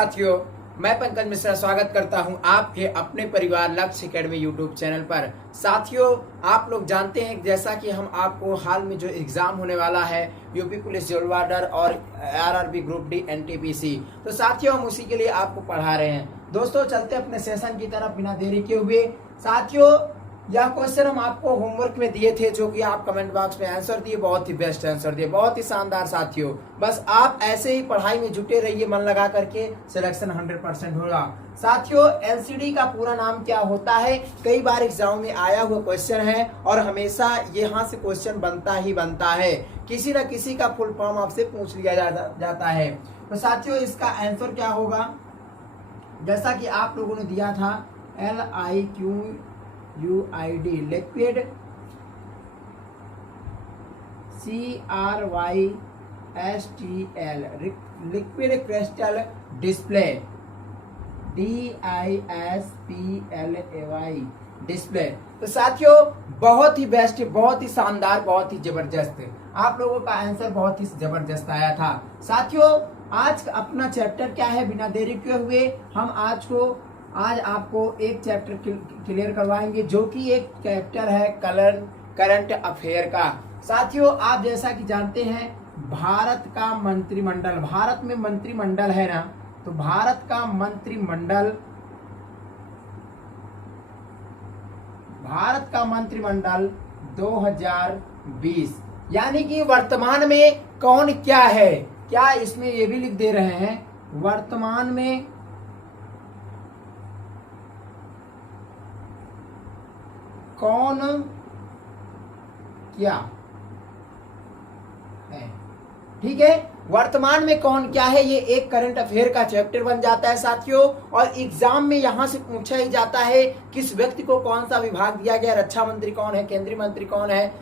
साथियों, मैं पंकज मिश्रा स्वागत करता हूं आपके अपने परिवार लक्ष्य एकेडमी यूट्यूब चैनल पर। साथियों, आप लोग जानते हैं जैसा कि हम आपको हाल में जो एग्जाम होने वाला है यूपी पुलिस जेल वार्डर और आरआरबी ग्रुप डी एनटीपीसी, तो साथियों हम उसी के लिए आपको पढ़ा रहे हैं। दोस्तों चलते अपने सेशन की तरफ बिना देरी के हुए। साथियों, यह क्वेश्चन हम आपको होमवर्क में दिए थे जो कि आप कमेंट बॉक्स में आंसर दिए, बहुत ही बेस्ट आंसर दिए, बहुत ही शानदार। साथियों बस आप ऐसे ही पढ़ाई में जुटे रहिए, मन लगा करके सिलेक्शन 100% होगा। साथियों, एलसीडी का पूरा नाम क्या होता है? कई बार एग्जाम में आया हुआ क्वेश्चन है और हमेशा यहाँ से क्वेश्चन बनता ही बनता है, किसी न किसी का फुल फॉर्म आपसे पूछ लिया जाता है। तो साथियों इसका आंसर क्या होगा? जैसा कि आप लोगों ने दिया था LIQUID liquid, CRYSTL liquid crystal display, DISPLAY display. तो साथियों बहुत ही बेस्ट, बहुत ही शानदार, बहुत ही जबरदस्त, आप लोगों का आंसर बहुत ही जबरदस्त आया था। साथियों आज अपना चैप्टर क्या है, बिना देरी किए हुए हम आज आपको एक चैप्टर क्लियर करवाएंगे जो कि एक चैप्टर है करंट अफेयर का। साथियों आप जैसा कि जानते हैं भारत का मंत्रिमंडल, भारत में मंत्रिमंडल है ना, तो भारत का मंत्रिमंडल 2020 यानी कि वर्तमान में कौन क्या है, क्या इसमें ये भी लिख दे रहे हैं वर्तमान में कौन क्या है। ठीक है, वर्तमान में कौन क्या है, ये एक करंट अफेयर का चैप्टर बन जाता है साथियों। और एग्जाम में यहां से पूछा ही जाता है किस व्यक्ति को कौन सा विभाग दिया गया, रक्षा मंत्री कौन है, केंद्रीय मंत्री कौन है,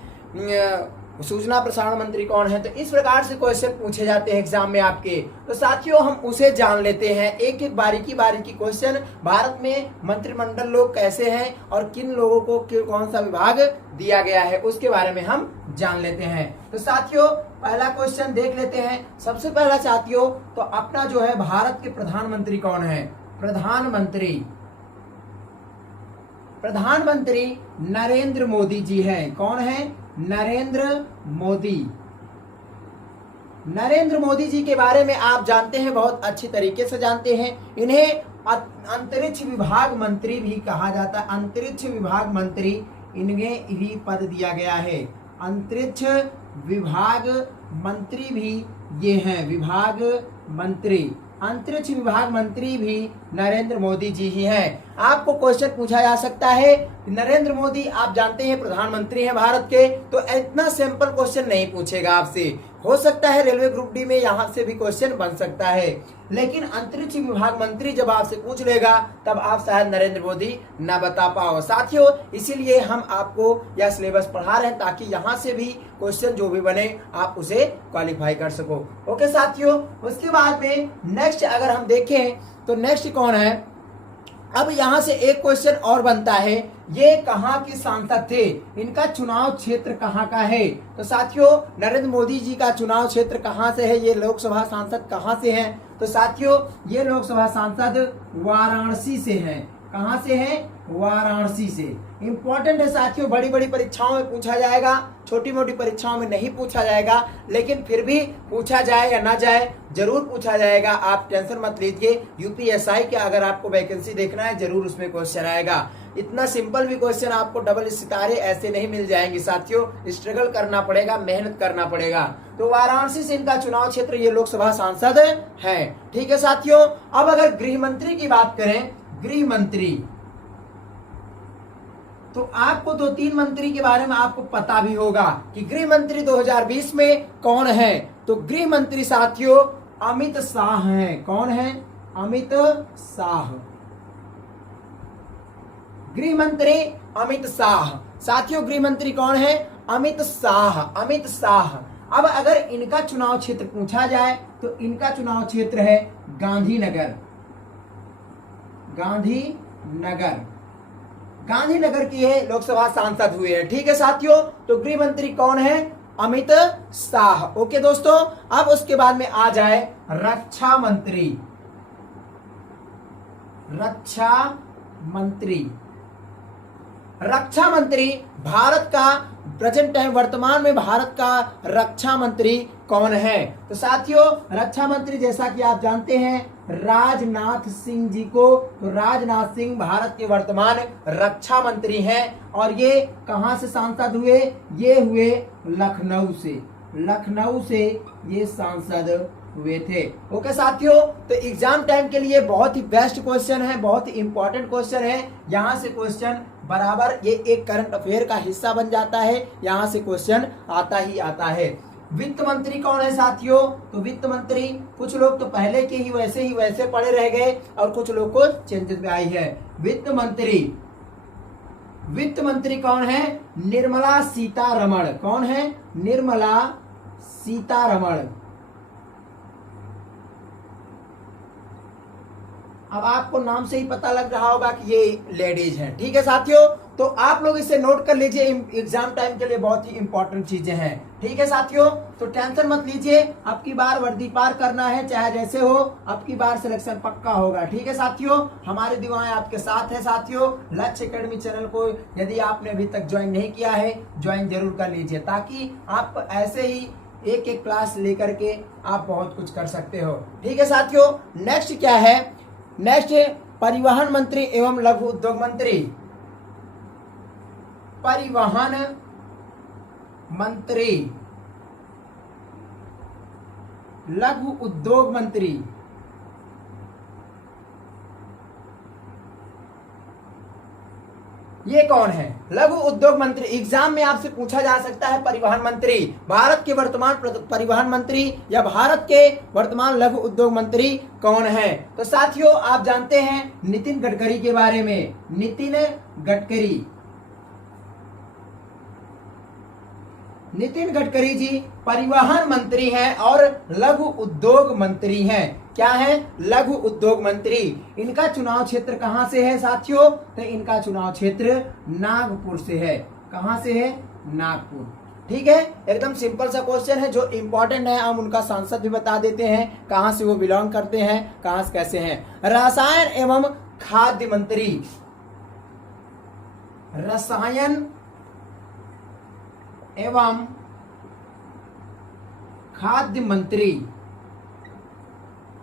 सूचना प्रसारण मंत्री कौन है। तो इस प्रकार से क्वेश्चन पूछे जाते हैं एग्जाम में आपके। तो साथियों हम उसे जान लेते हैं, एक एक बारीकी क्वेश्चन। भारत में मंत्रिमंडल लोग कैसे हैं और किन लोगों को कौन सा विभाग दिया गया है, उसके बारे में हम जान लेते हैं। तो साथियों पहला क्वेश्चन देख लेते हैं। सबसे पहला साथियों तो अपना जो है भारत के प्रधानमंत्री कौन है? प्रधानमंत्री नरेंद्र मोदी जी हैं। कौन है? नरेंद्र मोदी जी के बारे में आप जानते हैं, बहुत अच्छी तरीके से जानते हैं। इन्हें अंतरिक्ष विभाग मंत्री भी कहा जाता है, अंतरिक्ष विभाग मंत्री इन्हें भी पद दिया गया है। अंतरिक्ष विभाग मंत्री भी ये हैं, विभाग मंत्री, अंतरिक्ष विभाग मंत्री भी नरेंद्र मोदी जी ही हैं। आपको क्वेश्चन पूछा जा सकता है, नरेंद्र मोदी आप जानते हैं प्रधानमंत्री हैं भारत के, तो इतना सिंपल क्वेश्चन नहीं पूछेगा आपसे। हो सकता है रेलवे ग्रुप डी में यहां से भी क्वेश्चन बन सकता है, लेकिन अंतरिक्ष विभाग मंत्री जब आपसे पूछ लेगा तब आप शायद नरेंद्र मोदी न बता पाओ। साथियों इसीलिए हम आपको यह सिलेबस पढ़ा रहे हैं ताकि यहां से भी क्वेश्चन जो भी बने आप उसे क्वालिफाई कर सको। ओके साथियों, उसके बाद में नेक्स्ट अगर हम देखें तो नेक्स्ट कौन है? अब यहां से एक क्वेश्चन और बनता है, ये कहां के सांसद थे, इनका चुनाव क्षेत्र कहां का है? तो साथियों नरेंद्र मोदी जी का चुनाव क्षेत्र कहां से है, ये लोकसभा सांसद कहां से हैं? तो साथियों ये लोकसभा सांसद वाराणसी से हैं। कहां से हैं? वाराणसी से। इंपॉर्टेंट है साथियों, बड़ी बड़ी परीक्षाओं में पूछा जाएगा, छोटी मोटी परीक्षाओं में नहीं पूछा जाएगा, लेकिन फिर भी पूछा जाए या ना जाए जरूर पूछा जाएगा। आप टेंशन मत लीजिए, यूपीएसआई के अगर आपको वैकेंसी देखना है जरूर उसमें क्वेश्चन आएगा। इतना सिंपल भी क्वेश्चन आपको डबल सितारे ऐसे नहीं मिल जाएंगे साथियों, स्ट्रगल करना पड़ेगा, मेहनत करना पड़ेगा। तो वाराणसी से इनका चुनाव क्षेत्र, ये लोकसभा सांसद है। ठीक है साथियों, अब अगर गृह मंत्री की बात करें, गृह मंत्री, तो आपको दो तीन मंत्री के बारे में आपको पता भी होगा कि गृह मंत्री 2020 में कौन है। तो गृह मंत्री साथियों अमित शाह हैं। कौन है? अमित शाह, गृह मंत्री अमित शाह। साथियों गृह मंत्री कौन है? अमित शाह, अमित शाह। अब अगर इनका चुनाव क्षेत्र पूछा जाए तो इनका चुनाव क्षेत्र है गांधीनगर, गांधीनगर की ये लोकसभा सांसद हुए हैं। ठीक है साथियों, तो गृह मंत्री कौन है? अमित शाह। ओके दोस्तों, अब उसके बाद में आ जाए रक्षा मंत्री। रक्षा मंत्री। रक्षा मंत्री भारत का प्रेजेंट टाइम वर्तमान में भारत का रक्षा मंत्री कौन है? तो साथियों रक्षा मंत्री जैसा कि आप जानते हैं राजनाथ सिंह जी को। तो राजनाथ सिंह भारत के वर्तमान रक्षा मंत्री हैं और ये कहां से सांसद हुए? ये हुए लखनऊ से। लखनऊ से ये सांसद हुए थे। ओके साथियों, तो एग्जाम टाइम के लिए बहुत ही बेस्ट क्वेश्चन है, बहुत ही इंपॉर्टेंट क्वेश्चन है। यहां से क्वेश्चन बराबर ये एक करंट अफेयर का हिस्सा बन जाता है, यहां से क्वेश्चन आता ही आता है। वित्त मंत्री कौन है साथियों? तो वित्त मंत्री कुछ लोग तो पहले के ही वैसे पड़े रह गए और कुछ लोग को चेंजेस में आई है। वित्त मंत्री कौन है? निर्मला सीतारमण। कौन है? निर्मला सीतारमण। अब आपको नाम से ही पता लग रहा होगा कि ये लेडीज हैं। ठीक है साथियों, तो आप लोग इसे नोट कर लीजिए, एग्जाम टाइम के लिए बहुत ही इंपॉर्टेंट चीजें हैं। ठीक है साथियों, तो टेंशन मत लीजिए, अब की बार वर्दी पार करना है, चाहे जैसे हो, अब की बार सिलेक्शन पक्का होगा। ठीक है साथियों, हमारी दुआएं आपके साथ है साथियों। लक्ष्य एकेडमी चैनल को यदि आपने अभी तक ज्वाइन नहीं किया है, ज्वाइन जरूर कर लीजिए, ताकि आप ऐसे ही एक एक क्लास लेकर के आप बहुत कुछ कर सकते हो। ठीक है साथियों, नेक्स्ट क्या है? नेक्स्ट परिवहन मंत्री एवं लघु उद्योग मंत्री। परिवहन मंत्री, लघु उद्योग मंत्री। ये कौन है? लघु उद्योग मंत्री। एग्जाम में आपसे पूछा जा सकता है परिवहन मंत्री, भारत के वर्तमान परिवहन मंत्री या भारत के वर्तमान लघु उद्योग मंत्री कौन है? तो साथियों आप जानते हैं नितिन गडकरी के बारे में। नितिन गडकरी जी परिवहन मंत्री हैं और लघु उद्योग मंत्री हैं। क्या है? लघु उद्योग मंत्री। इनका चुनाव क्षेत्र कहां से है साथियों? तो इनका चुनाव क्षेत्र नागपुर से है। कहां से है? नागपुर। ठीक है, एकदम सिंपल सा क्वेश्चन है जो इंपॉर्टेंट है। हम उनका सांसद भी बता देते हैं, कहां से वो बिलोंग करते हैं, कहां से कैसे हैं। रसायन एवं खाद्य मंत्री। रसायन एवं खाद्य मंत्री।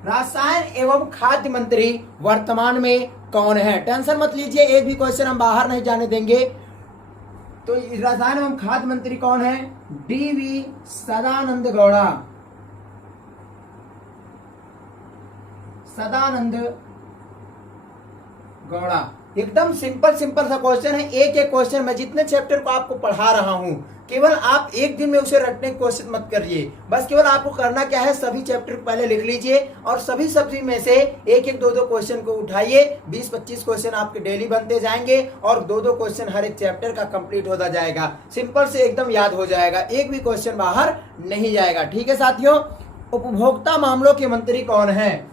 रसायन एवं खाद्य मंत्री वर्तमान में कौन है? टेंशन मत लीजिए, एक भी क्वेश्चन हम बाहर नहीं जाने देंगे। तो रसायन एवं खाद्य मंत्री कौन है? डीवी सदानंद गौड़ा। सदानंद गौड़ा। एकदम सिंपल सा क्वेश्चन है। एक एक क्वेश्चन, मैं जितने चैप्टर को आपको पढ़ा रहा हूं, केवल आप एक दिन में उसे रटने की कोशिश मत करिए। बस केवल आपको करना क्या है, सभी चैप्टर पहले लिख लीजिए और सभी में से एक एक दो क्वेश्चन को उठाइए। 20-25 क्वेश्चन आपके डेली बनते जाएंगे और दो क्वेश्चन हर एक चैप्टर का कंप्लीट होता जाएगा। सिंपल से एकदम याद हो जाएगा, एक भी क्वेश्चन बाहर नहीं जाएगा। ठीक है साथियों, उपभोक्ता मामलों के मंत्री कौन है?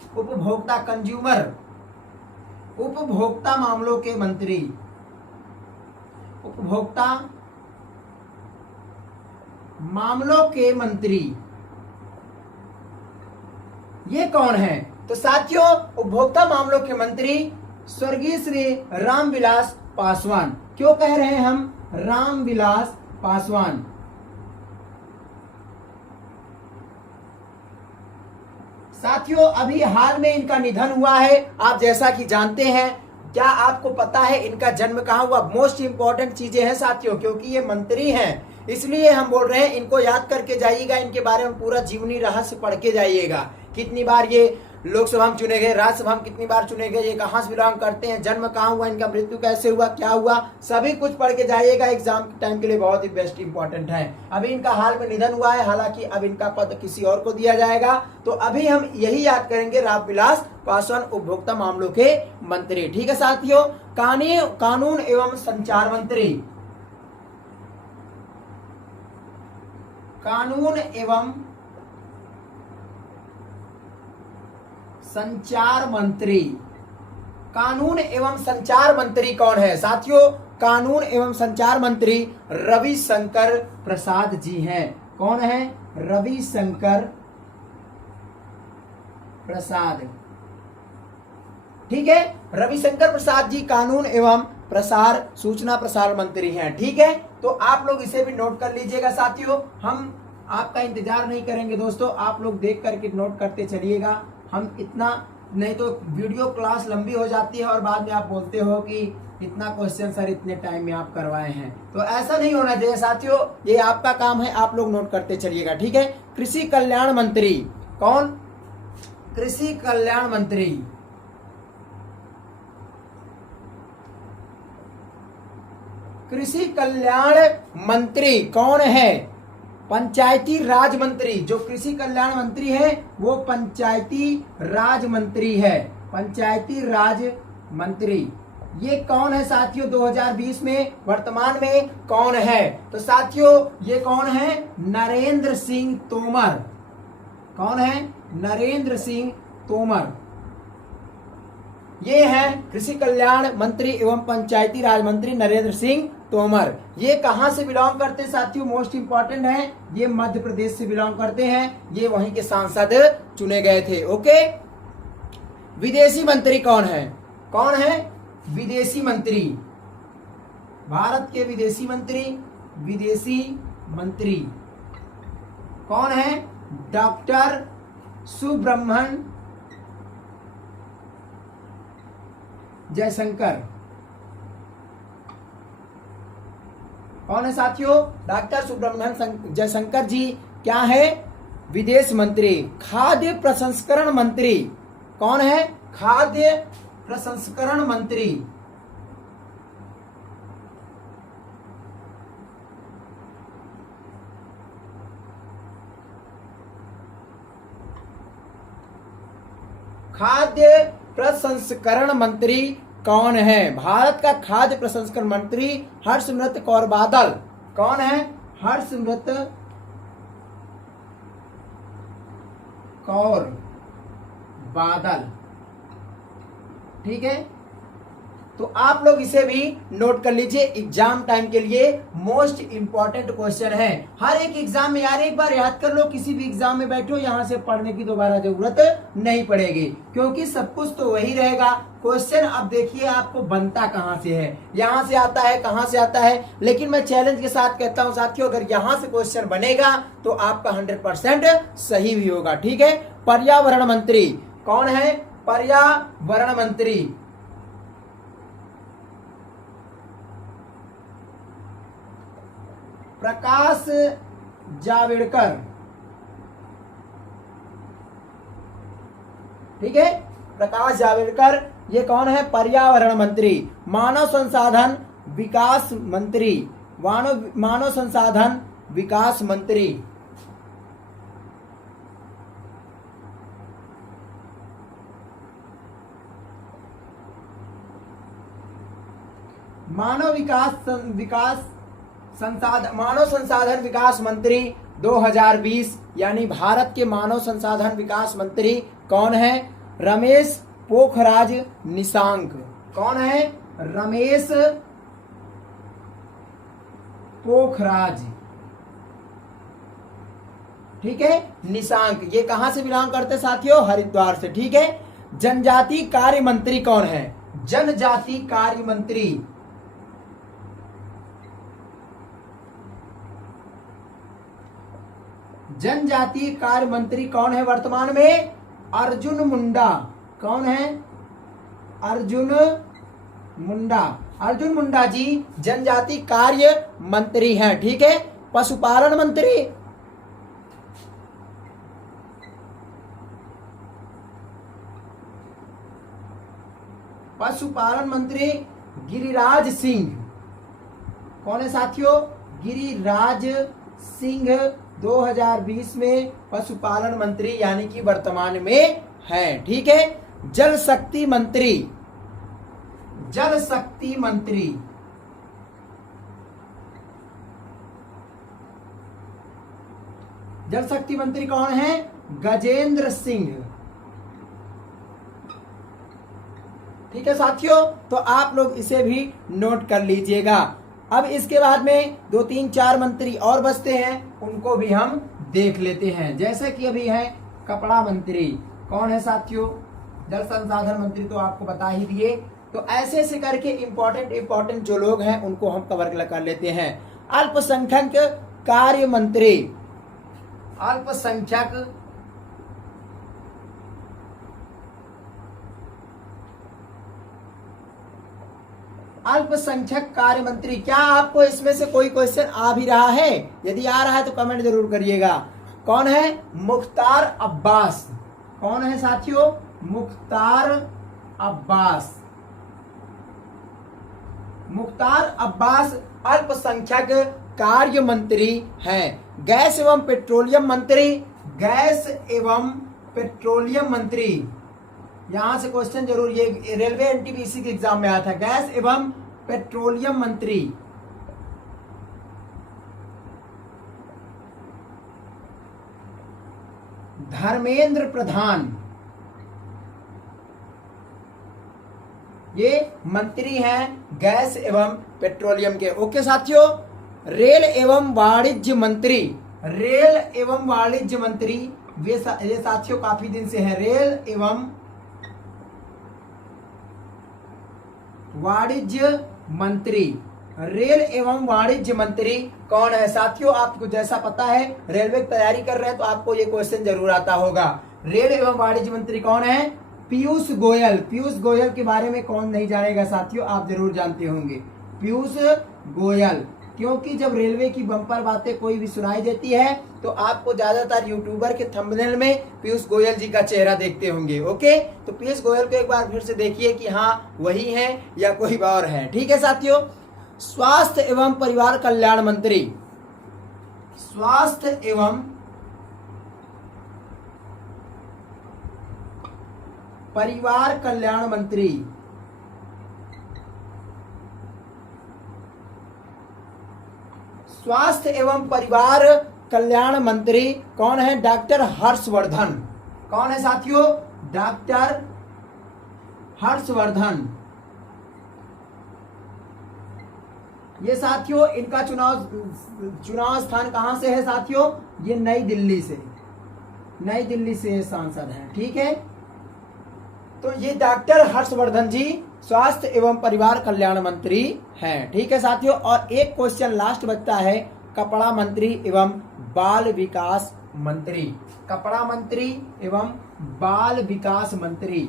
उपभोक्ता मामलों के मंत्री। उपभोक्ता मामलों के मंत्री ये कौन है? तो साथियों उपभोक्ता मामलों के मंत्री स्वर्गीय श्री रामविलास पासवान। क्यों कह रहे हैं हम रामविलास पासवान? साथियों अभी हाल में इनका निधन हुआ है, आप जैसा कि जानते हैं। क्या आपको पता है इनका जन्म कहाँ हुआ? मोस्ट इंपॉर्टेंट चीजें हैं साथियों, क्योंकि ये मंत्री हैं, इसलिए हम बोल रहे हैं इनको याद करके जाइएगा, इनके बारे में पूरा जीवनी रहस्य पढ़ के जाइएगा। कितनी बार ये लोकसभा में चुने गए, राज्यसभा में कितनी बार चुने गए, ये कहाँ से बिलोंग करते हैं, जन्म कहाँ हुआ, इनका मृत्यु कैसे हुआ, क्या हुआ, सभी कुछ पढ़ के जाइएगा। एग्जाम के टाइम के लिए बहुत ही बेस्ट इंपॉर्टेंट है। अभी इनका हाल में निधन हुआ है, हालांकि अब इनका पद किसी और को दिया जाएगा। तो अभी हम यही याद करेंगे, रामविलास पासवान उपभोक्ता मामलों के मंत्री। ठीक है साथियों, कानून एवं संचार मंत्री। कानून एवं संचार मंत्री। कानून एवं संचार मंत्री कौन है साथियों? कानून एवं संचार मंत्री रविशंकर प्रसाद जी हैं। कौन है? रविशंकर प्रसाद। ठीक है। रविशंकर प्रसाद जी कानून एवं प्रसार सूचना प्रसार मंत्री हैं, ठीक है। तो आप लोग इसे भी नोट कर लीजिएगा साथियों। हम आपका इंतजार नहीं करेंगे दोस्तों, आप लोग देख करके नोट करते चलिएगा। हम इतना नहीं तो वीडियो क्लास लंबी हो जाती है और बाद में आप बोलते हो कि इतना क्वेश्चन सर इतने टाइम में आप करवाए हैं, तो ऐसा नहीं होना चाहिए साथियों। ये आपका काम है, आप लोग नोट करते चलिएगा, ठीक है। कृषि कल्याण मंत्री कौन? कृषि कल्याण मंत्री कृषि कल्याण मंत्री कौन है? पंचायती राज मंत्री। जो कृषि कल्याण मंत्री है वो पंचायती राज मंत्री है, पंचायती राज मंत्री। ये कौन है साथियों 2020 में वर्तमान में कौन है? तो साथियों ये कौन है? नरेंद्र सिंह तोमर। कौन है? नरेंद्र सिंह तोमर। ये है कृषि कल्याण मंत्री एवं पंचायती राज मंत्री नरेंद्र सिंह तोमर। ये कहां से बिलोंग करते हैं साथियों? मोस्ट इंपॉर्टेंट है, ये मध्य प्रदेश से बिलोंग करते हैं। ये वहीं के सांसद चुने गए थे। ओके। विदेशी मंत्री कौन है? कौन है? विदेशी मंत्री। भारत के विदेशी मंत्री, विदेशी मंत्री कौन है? डॉक्टर सुब्रमण्यम जयशंकर। कौन है साथियों? डॉक्टर सुब्रमण्यम जयशंकर जी क्या है? विदेश मंत्री। खाद्य प्रसंस्करण मंत्री कौन है? खाद्य प्रसंस्करण मंत्री खाद्य प्रसंस्करण मंत्री कौन है? भारत का खाद्य प्रसंस्करण मंत्री हर्षमृत कौर बादल। कौन है? हर्षमृत कौर बादल, ठीक है। तो आप लोग इसे भी नोट कर लीजिए, एग्जाम टाइम के लिए मोस्ट इंपॉर्टेंट क्वेश्चन है। हर एक एग्जाम में यार एक बार याद कर लो, किसी भी एग्जाम में बैठो यहां से पढ़ने की दोबारा जरूरत नहीं पड़ेगी, क्योंकि सब कुछ तो वही रहेगा। क्वेश्चन अब देखिए आपको बनता कहां से है, यहां से आता है, कहां से आता है। लेकिन मैं चैलेंज के साथ कहता हूं साथियों, अगर यहां से क्वेश्चन बनेगा तो आपका 100% सही भी होगा, ठीक है। पर्यावरण मंत्री कौन है? पर्यावरण मंत्री प्रकाश जावड़ेकर, ठीक है। प्रकाश जावड़ेकर ये कौन है? पर्यावरण मंत्री। मानव संसाधन विकास मंत्री, मानव संसाधन विकास मंत्री मानव संसाधन विकास मंत्री 2020 यानी भारत के मानव संसाधन विकास मंत्री कौन है? रमेश पोखराज निशंक। कौन है? रमेश पोखराज, ठीक है, निशंक। ये कहां से बिलोंग करते साथियों? हरिद्वार से, ठीक है। जनजाति कार्य मंत्री कौन है? जनजाति कार्य मंत्री जनजातीय कार्य मंत्री कौन है वर्तमान में? अर्जुन मुंडा। कौन है? अर्जुन मुंडा। अर्जुन मुंडा जी जनजातीय कार्य मंत्री हैं, ठीक है। पशुपालन मंत्री गिरिराज सिंह। कौन है साथियों? गिरिराज सिंह 2020 में पशुपालन मंत्री यानी कि वर्तमान में है, ठीक है। जल शक्ति मंत्री कौन है? गजेंद्र सिंह, ठीक है साथियों। तो आप लोग इसे भी नोट कर लीजिएगा। अब इसके बाद में 2, 3, 4 मंत्री और बचते हैं, उनको भी हम देख लेते हैं। जैसे कि अभी है कपड़ा मंत्री। कौन है साथियों? जल संसाधन मंत्री तो आपको बता ही दिए। तो ऐसे ऐसे करके इंपॉर्टेंट जो लोग हैं उनको हम कवर कर लेते हैं। अल्पसंख्यक कार्य मंत्री, अल्पसंख्यक कार्य मंत्री, क्या आपको इसमें से कोई क्वेश्चन आ भी रहा है? यदि आ रहा है तो कमेंट जरूर करिएगा। कौन है? मुख्तार अब्बास। कौन है साथियों? मुख्तार अब्बास। मुख्तार अब्बास अल्पसंख्यक कार्य मंत्री हैं। गैस एवं पेट्रोलियम मंत्री, गैस एवं पेट्रोलियम मंत्री, यहां से क्वेश्चन जरूर, ये रेलवे एनटीपीसी के एग्जाम में आया था। गैस एवं पेट्रोलियम मंत्री, धर्मेंद्र प्रधान, ये मंत्री हैं गैस एवं पेट्रोलियम के। ओके साथियों। रेल एवं वाणिज्य मंत्री, रेल एवं वाणिज्य मंत्री, ये साथियों काफी दिन से है। रेल एवं वाणिज्य मंत्री, रेल एवं वाणिज्य मंत्री कौन है साथियों? आपको जैसा पता है रेलवे की तैयारी कर रहे हैं तो आपको ये क्वेश्चन जरूर आता होगा। रेल एवं वाणिज्य मंत्री कौन है? पीयूष गोयल। पीयूष गोयल के बारे में कौन नहीं जानेगा साथियों, आप जरूर जानते होंगे पीयूष गोयल, क्योंकि जब रेलवे की बम्पर बातें कोई भी सुनाई देती है तो आपको ज्यादातर यूट्यूबर के थंबनेल में पीयूष गोयल जी का चेहरा देखते होंगे। ओके, तो पीयूष गोयल को एक बार फिर से देखिए कि हाँ वही है या कोई और है। ठीक है साथियों। स्वास्थ्य एवं परिवार कल्याण मंत्री, स्वास्थ्य एवं परिवार कल्याण मंत्री, स्वास्थ्य एवं परिवार कल्याण मंत्री कौन है? डॉक्टर हर्षवर्धन। कौन है साथियों? डॉक्टर हर्षवर्धन। ये साथियों इनका चुनाव स्थान कहां से है साथियों? ये नई दिल्ली से, नई दिल्ली से सांसद हैं। ठीक है, तो ये डॉक्टर हर्षवर्धन जी स्वास्थ्य एवं परिवार कल्याण मंत्री हैं। ठीक है साथियों। और एक क्वेश्चन लास्ट बचता है, कपड़ा मंत्री एवं बाल विकास मंत्री, कपड़ा मंत्री एवं बाल विकास मंत्री,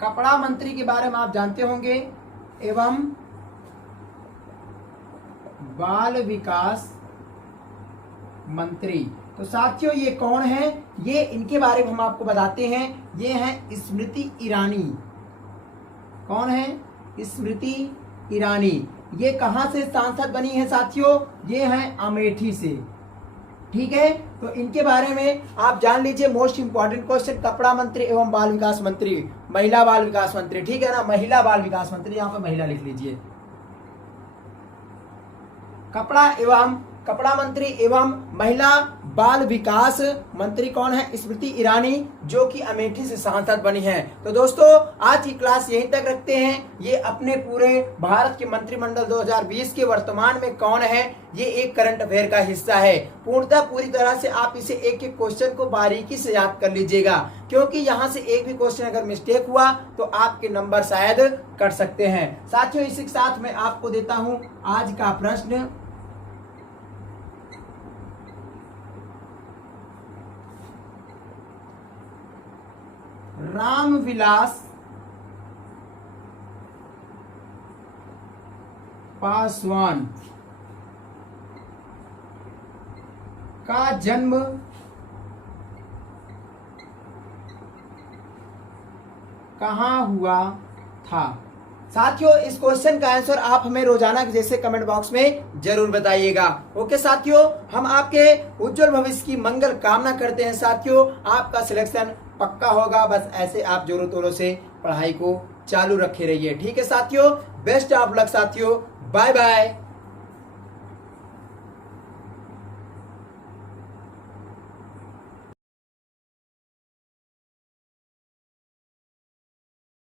कपड़ा मंत्री के बारे में आप जानते होंगे, एवं बाल विकास मंत्री। तो साथियों ये कौन है? ये इनके बारे में हम आपको बताते हैं। ये हैं स्मृति ईरानी। कौन है? स्मृति ईरानी। ये कहां से सांसद बनी है साथियों? ये हैं अमेठी से। ठीक है, तो इनके बारे में आप जान लीजिए। मोस्ट इंपॉर्टेंट क्वेश्चन, कपड़ा मंत्री एवं बाल विकास मंत्री, महिला बाल विकास मंत्री। ठीक है ना, महिला बाल विकास मंत्री, यहां पर महिला लिख लीजिए। कपड़ा मंत्री एवं महिला बाल विकास मंत्री कौन है? स्मृति ईरानी, जो कि अमेठी से सांसद बनी है। तो दोस्तों आज की क्लास यहीं तक रखते हैं। ये अपने पूरे भारत के मंत्रिमंडल 2020 के वर्तमान में कौन है, ये एक करंट अफेयर का हिस्सा है। पूर्णतः पूरी तरह से आप इसे एक एक क्वेश्चन को बारीकी से याद कर लीजिएगा, क्योंकि यहाँ से एक भी क्वेश्चन अगर मिस्टेक हुआ तो आपके नंबर शायद कट सकते हैं। साथियों इसी के साथ मैं आपको देता हूँ आज का प्रश्न। रामविलास पासवान का जन्म कहाँ हुआ था? साथियों इस क्वेश्चन का आंसर आप हमें रोजाना जैसे कमेंट बॉक्स में जरूर बताइएगा। ओके साथियों, हम आपके उज्जवल भविष्य की मंगल कामना करते हैं। साथियों आपका सिलेक्शन पक्का होगा, बस ऐसे आप जोरों तोरों से पढ़ाई को चालू रखे रहिए। ठीक है साथियों, बेस्ट ऑफ लक साथियों, बाय बाय।